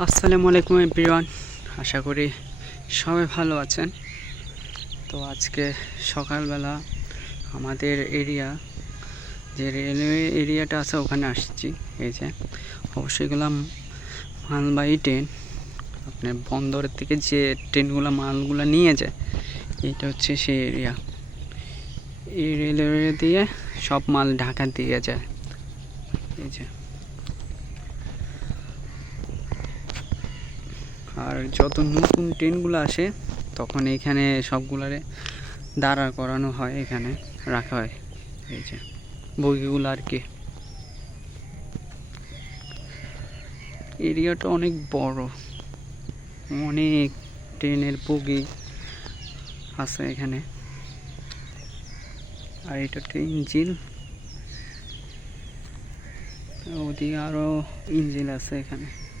আসসালামু আলাইকুম, এভরিওয়ান। আশা করি সবাই ভালো আছেন। তো আজকে সকালবেলা আমাদের এরিয়া, যে রেলওয়ে এরিয়াটা আছে ওখানে আসছি। এই যে, অবশ্যই এগুলো মালবাহী ট্রেন। আপনার বন্দরের থেকে যে ট্রেনগুলো, মালগুলো নিয়ে যায় এইটা হচ্ছে সেই এরিয়া। এই রেলওয়ে দিয়ে সব মাল ঢাকা দিয়ে যায়। এই যে। আর যত নতুন ট্রেনগুলো আসে, তখন এইখানে সবগুলারে দাঁড়া করানো হয়, এখানে রাখা হয়। এই যে, বগিগুলো আর কি। এরিয়াটা অনেক বড়। অনেক ট্রেনের বগি আছে এখানে। আর এটা একটা ইঞ্জিন। ওদিকে আরও ইঞ্জিন আছে এখানে।